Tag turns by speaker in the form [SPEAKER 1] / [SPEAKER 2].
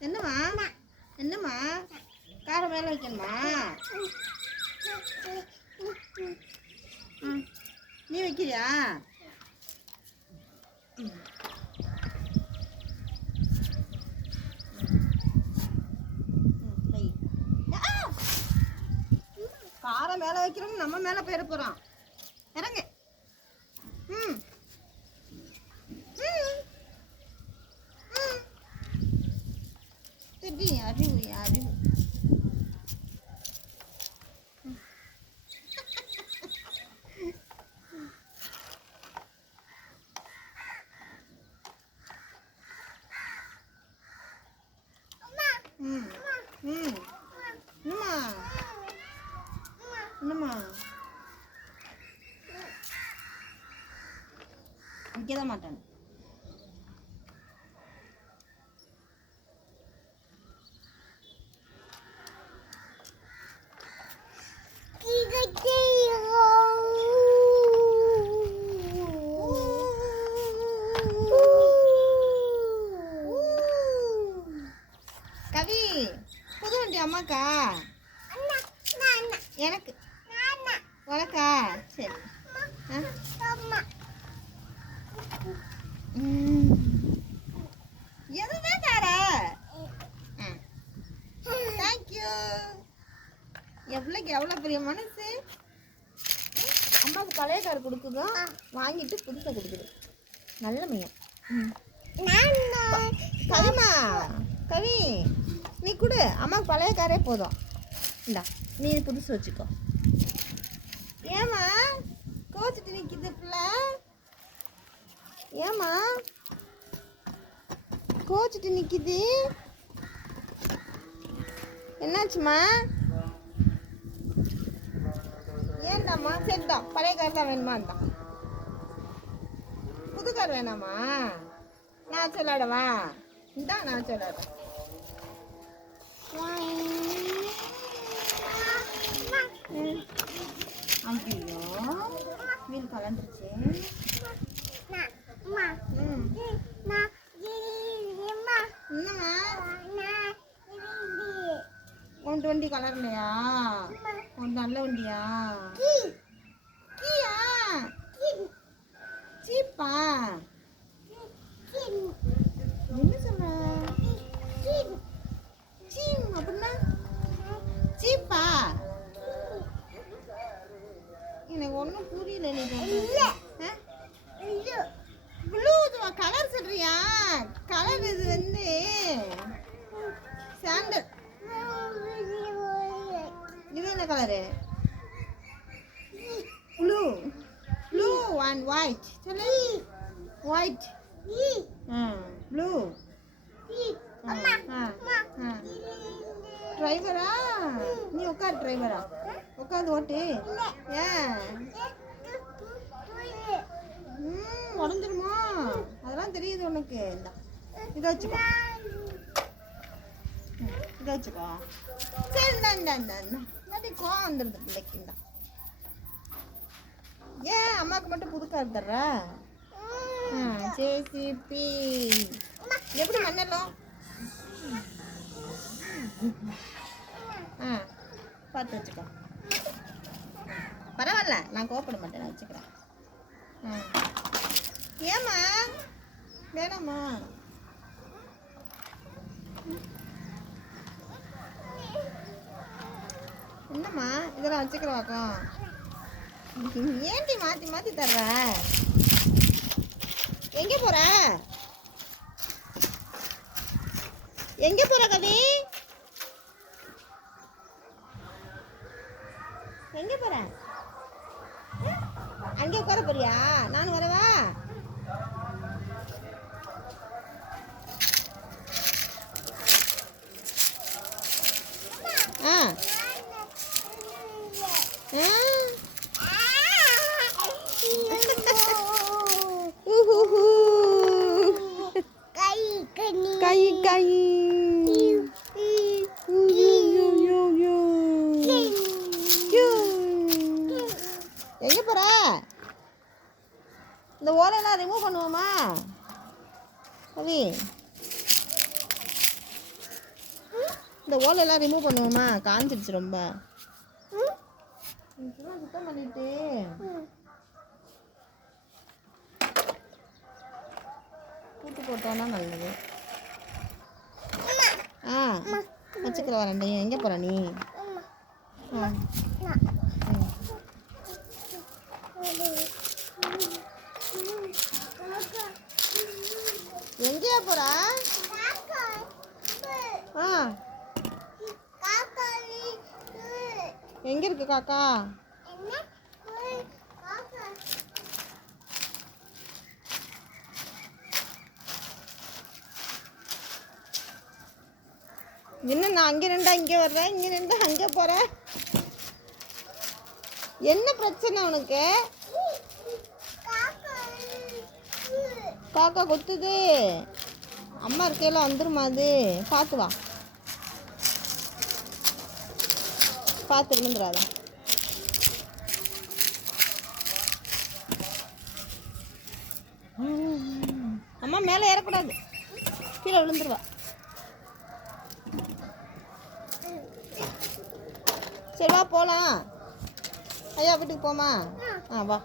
[SPEAKER 1] என்னம்மா? என்னம்மா? காரம் மேலே வைக்கணுமா? நீ வைக்கிறியா? ம். காரம் மேலே வைக்கிறோம் நம்ம மேலே போயிட போகிறோம் இறங்கு ம் ம் ம் திட்டி அறிவு அறிவு ம் ம் என்னம்மா என்னம்மா நிற்க தான் மாட்டான் அம்மாக்கா எனக்கு. உனக்கா சரி. எதுவுமே தர தேங்க்யூ எவ்வளோக்கு எவ்வளோ பெரிய மனசு? அம்மாவுக்கு பழைய கார் கொடுக்குதோ வாங்கிட்டு புதுசாக கொடுக்குது. நல்ல மையம். கவிமா. கவி. நீ கொடு. அம்மாவுக்கு பழைய காரே போதும். இந்தா நீ புதுசு வச்சுக்கோ. ஏம்மா? கோச்சிட்டு நிற்கிது பிள்ளை. ஏம்மா? கோச்சிட்டு நிற்கிது என்னாச்சும்மா? ஏன்டாம்மா சரிதான் பழைய கார் தான் வேணுமான்தான் புது கார் வேணாமா? நான் சொல்லாடவா இந்தா நான் சொல்லாடேன் ம். ஐயோ வீல் கலந்துருச்சு ம் என்னம்மா உன் வண்டி கலர்லையா உன் நல்ல வண்டியா கீயா சீப்பா அப்படின்னா சீப்பா? எனக்கு ஒன்றும் புரியல நீ ப்ளூ கலர் சொல்றியா? கலர் இது வந்து சாண்டல் இது என்ன colour blue blue and white சொல்லு. ஒயிட் ப்ளூ டிரைவரா நீ உட்கார் டிரைவரா உட்காந்து ஓட்டு. ஏன் ம் உடஞ்சிருமா? அதெல்லாம் தெரியுது உனக்கு. இந்தா இதை வச்சுக்கோ. இதை வச்சுக்கோ. சரி இந்தா இந்தா இந்தா இந்தா. இல்லாட்டி கோவம் வந்துடுது பிள்ளைக்கு இந்தா. ஏன் அம்மாவுக்கு மட்டும் புது கார் தர்ற? ஜேசிபி எப்படி மண்ணெல்லாம்? ஆ பார்த்து வச்சுக்கோ. பரவாயில்ல நான் கோவப்பட மாட்டேன் நான் வச்சுக்கிறேன். ஆ. ஏம்மா? வேணாம்மா. என்னம்மா? இதெல்லாம் வச்சுக்கிறவாக்கம் ஏன்டி மாற்றி மாற்றி தர்ற? எங்கே போகிற எங்கே போகிற கவி எங்கே போற அங்கே உட்கார போறியா நான் வரவா ஓலையெல்லாம் ரிமூவ் பண்ணுவோமா? கவி இந்த ஓலையெல்லாம் ரிமூவ் பண்ணுவோமா? காஞ்சிடுச்சு ரொம்ப. சுத்தம் பண்ணிட்டு. பூட்டு போட்டோன்னா நல்லது. ஆ வச்சுக்கிற வரேன் நீ எங்கே போகிற நீ? ஆ. போறா? ஆ. எங்க இருக்கு காக்கா? என்ன நான் அங்கே நின்றா இங்கே வர்றேன் இங்கே நின்றா அங்கே போகிறேன் என்ன பிரச்சனை உனக்கு? காக்கா கொத்துது. அம்மா இருக்கையில் வந்துருமா அது. பார்த்து வா. பார்த்து விழுந்துடாத அம்மா மேலே ஏறக்கூடாது. கீழே விழுந்துருவா. சரி வா போகலாம் ஐயா வீட்டுக்கு போமா ஆ வா.